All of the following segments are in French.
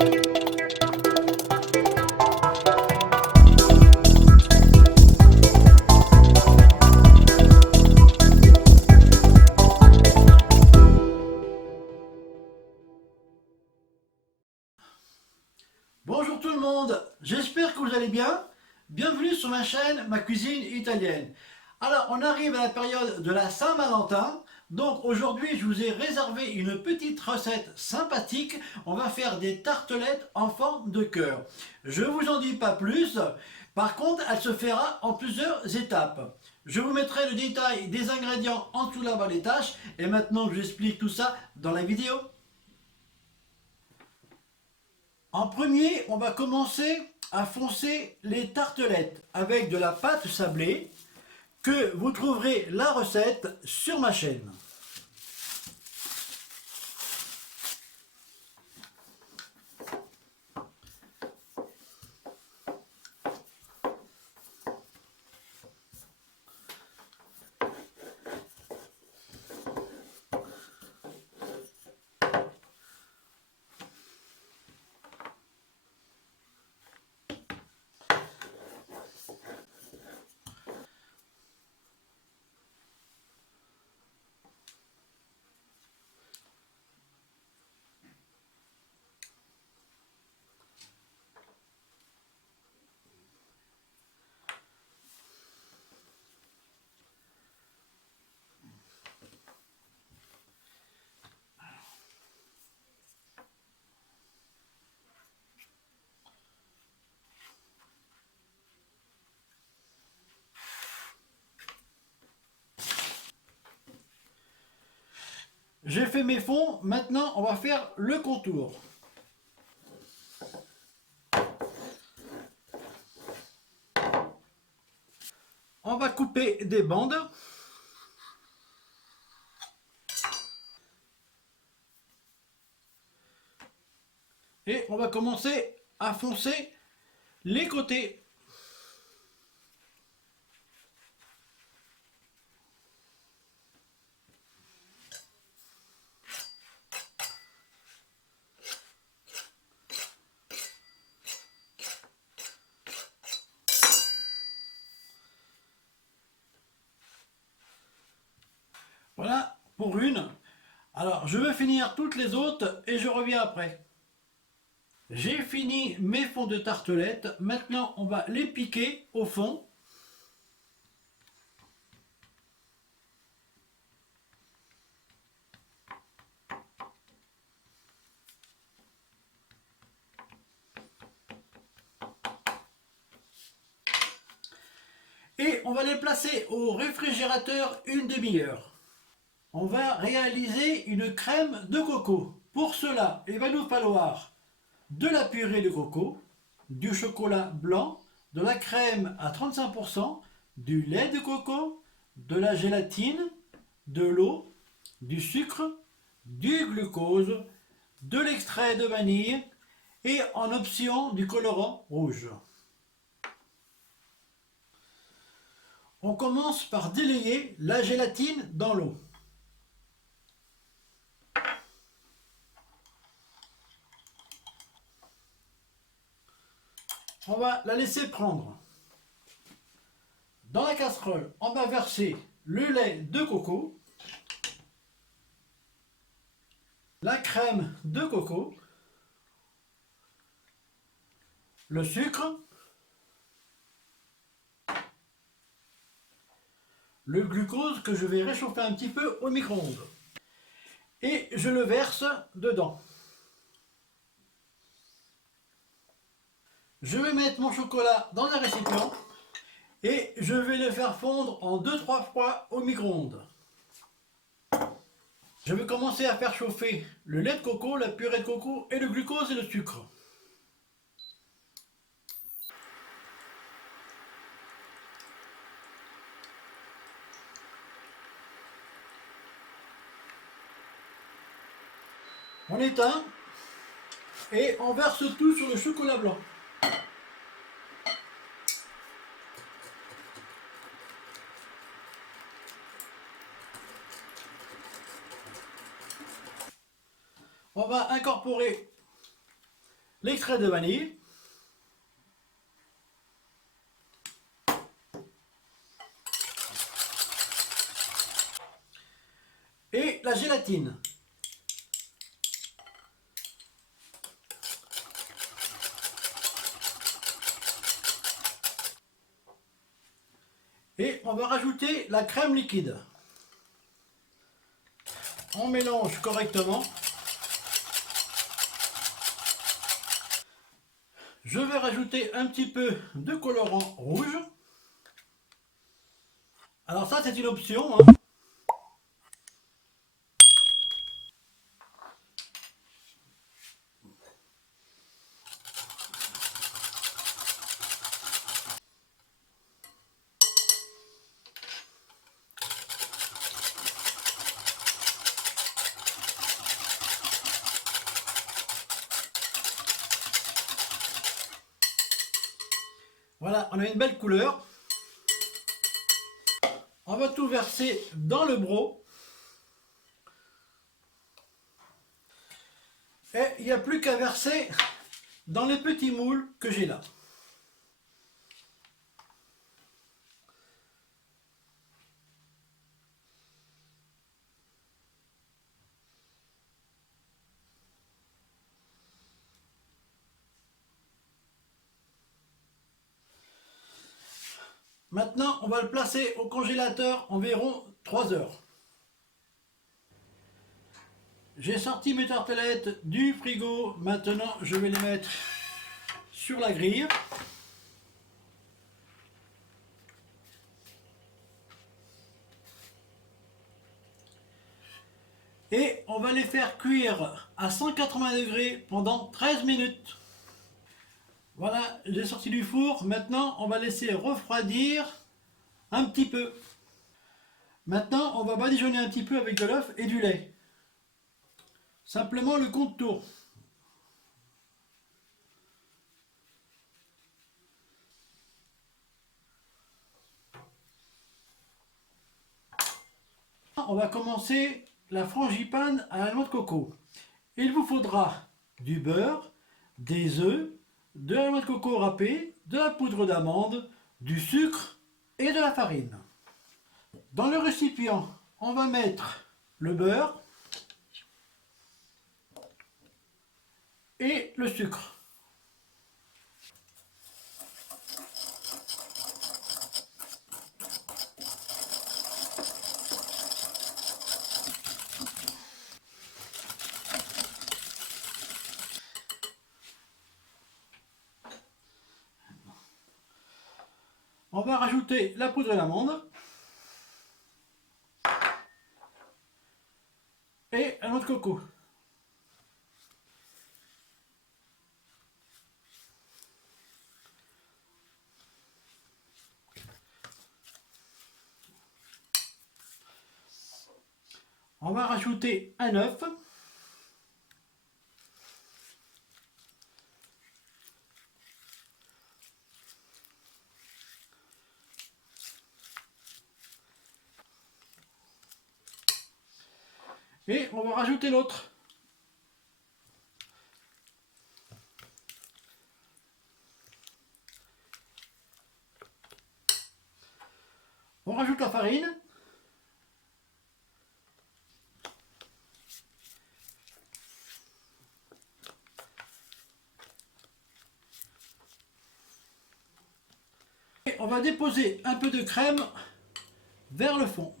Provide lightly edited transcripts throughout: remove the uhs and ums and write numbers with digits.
Bonjour tout le monde, j'espère que vous allez bien. Bienvenue sur ma chaîne Ma Cuisine Italienne. Alors on arrive à la période de la Saint-Valentin. Donc aujourd'hui je vous ai réservé une petite recette sympathique. On va faire des tartelettes en forme de cœur. Je ne vous en dis pas plus. Par contre elle se fera en plusieurs étapes. Je vous mettrai le détail des ingrédients en dessous là-bas les tâches. Et maintenant je vous explique tout ça dans la vidéo. En premier, on va commencer à foncer les tartelettes avec de la pâte sablée que vous trouverez la recette sur ma chaîne. J'ai fait mes fonds, maintenant on va faire le contour. On va couper des bandes. Et on va commencer à foncer les côtés. Voilà pour une. Alors je vais finir toutes les autres et je reviens après. J'ai fini mes fonds de tartelettes. Maintenant on va les piquer au fond. Et on va les placer au réfrigérateur une demi-heure. On va réaliser une crème de coco. Pour cela, il va nous falloir de la purée de coco, du chocolat blanc, de la crème à 35%, du lait de coco, de la gélatine, de l'eau, du sucre, du glucose, de l'extrait de vanille et en option du colorant rouge. On commence par délayer la gélatine dans l'eau. On va la laisser prendre. Dans la casserole, on va verser le lait de coco, la crème de coco, le sucre, le glucose que je vais réchauffer un petit peu au micro-ondes. Et je le verse dedans. Je vais mettre mon chocolat dans un récipient et je vais le faire fondre en 2-3 fois au micro-ondes. Je vais commencer à faire chauffer le lait de coco, la purée de coco et le glucose et le sucre. On éteint et on verse tout sur le chocolat blanc. On va incorporer l'extrait de vanille et la gélatine. Et on va rajouter la crème liquide. On mélange correctement. Je vais rajouter un petit peu de colorant rouge. Alors ça c'est une option, hein. Voilà, on a une belle couleur. On va tout verser dans le broc. Et il n'y a plus qu'à verser dans les petits moules que j'ai là. Maintenant, on va le placer au congélateur environ 3 heures. J'ai sorti mes tartelettes du frigo. Maintenant, je vais les mettre sur la grille. Et on va les faire cuire à 180 degrés pendant 13 minutes. Voilà, j'ai sorti du four. Maintenant, on va laisser refroidir un petit peu. Maintenant, on va badigeonner un petit peu avec de l'œuf et du lait. Simplement le contour. On va commencer la frangipane à la noix de coco. Il vous faudra du beurre, des œufs, de la noix de coco râpée, de la poudre d'amande, du sucre et de la farine. Dans le récipient, on va mettre le beurre et le sucre. On va rajouter la poudre d'amande et la noix de coco. On va rajouter un œuf. Et on va rajouter l'autre. On rajoute la farine. Et on va déposer un peu de crème vers le fond.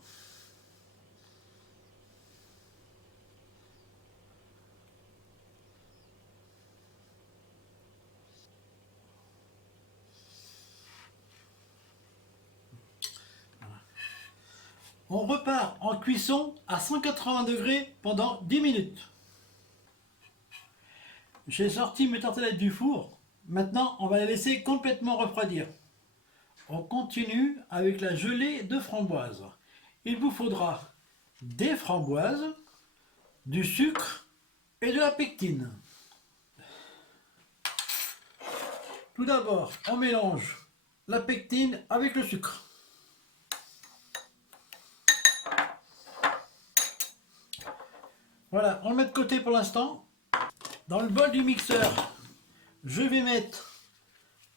On repart en cuisson à 180 degrés pendant 10 minutes. J'ai sorti mes tartelettes du four. Maintenant, on va les laisser complètement refroidir. On continue avec la gelée de framboise. Il vous faudra des framboises, du sucre et de la pectine. Tout d'abord, on mélange la pectine avec le sucre. Voilà, on le met de côté pour l'instant. Dans le bol du mixeur, je vais mettre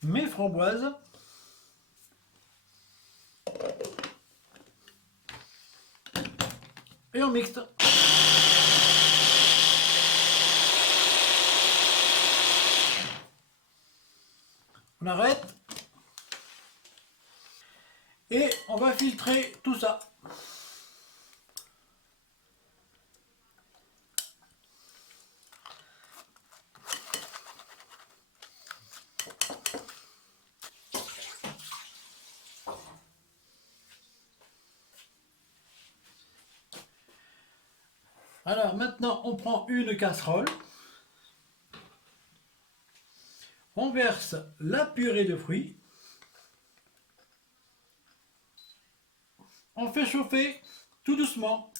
mes framboises. Et on mixe. On arrête. Et on va filtrer tout ça. Alors maintenant on prend une casserole, on verse la purée de fruits, on fait chauffer tout doucement.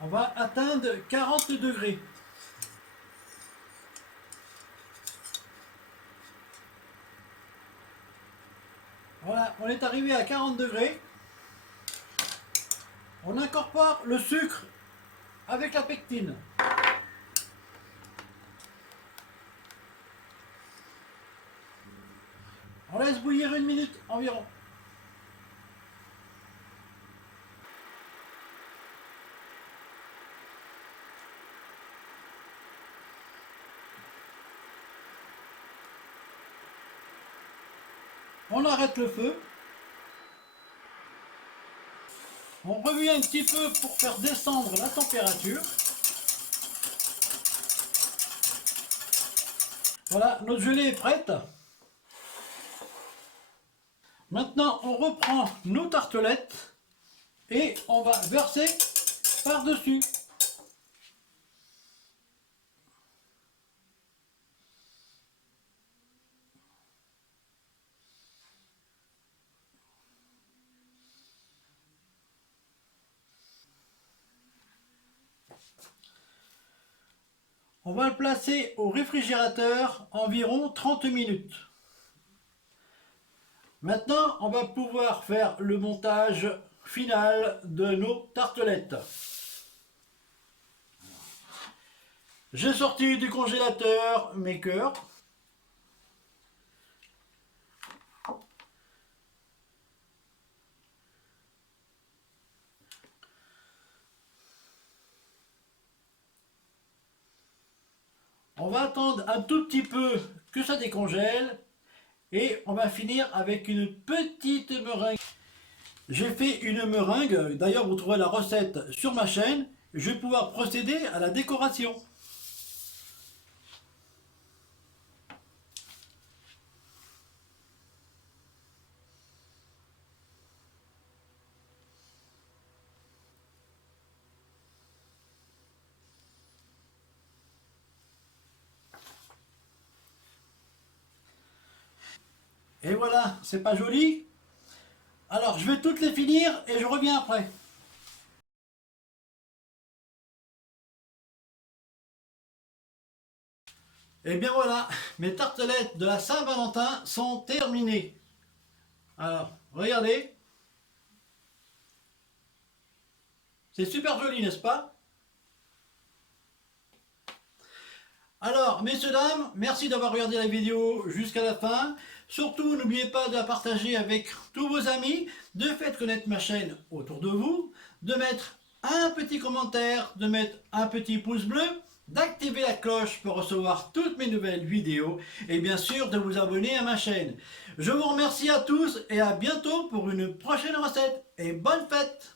On va atteindre 40 degrés. Voilà, on est arrivé à 40 degrés. On incorpore le sucre avec la pectine. On laisse bouillir 1 minute environ. On arrête le feu. On remue un petit peu pour faire descendre la température. Voilà, notre gelée est prête. Maintenant, on reprend nos tartelettes et on va verser par-dessus. On va le placer au réfrigérateur environ 30 minutes. Maintenant, on va pouvoir faire le montage final de nos tartelettes. J'ai sorti du congélateur mes cœurs. On va attendre un tout petit peu que ça décongèle et on va finir avec une petite meringue. J'ai fait une meringue, d'ailleurs vous trouverez la recette sur ma chaîne. Je vais pouvoir procéder à la décoration. Et voilà, c'est pas joli? Alors je vais toutes les finir et je reviens après. Et bien voilà, mes tartelettes de la Saint-Valentin sont terminées. Alors, regardez. C'est super joli, n'est-ce pas? Alors, messieurs, dames, merci d'avoir regardé la vidéo jusqu'à la fin. Surtout, n'oubliez pas de la partager avec tous vos amis, de faire connaître ma chaîne autour de vous, de mettre un petit commentaire, de mettre un petit pouce bleu, d'activer la cloche pour recevoir toutes mes nouvelles vidéos et bien sûr de vous abonner à ma chaîne. Je vous remercie à tous et à bientôt pour une prochaine recette et bonne fête!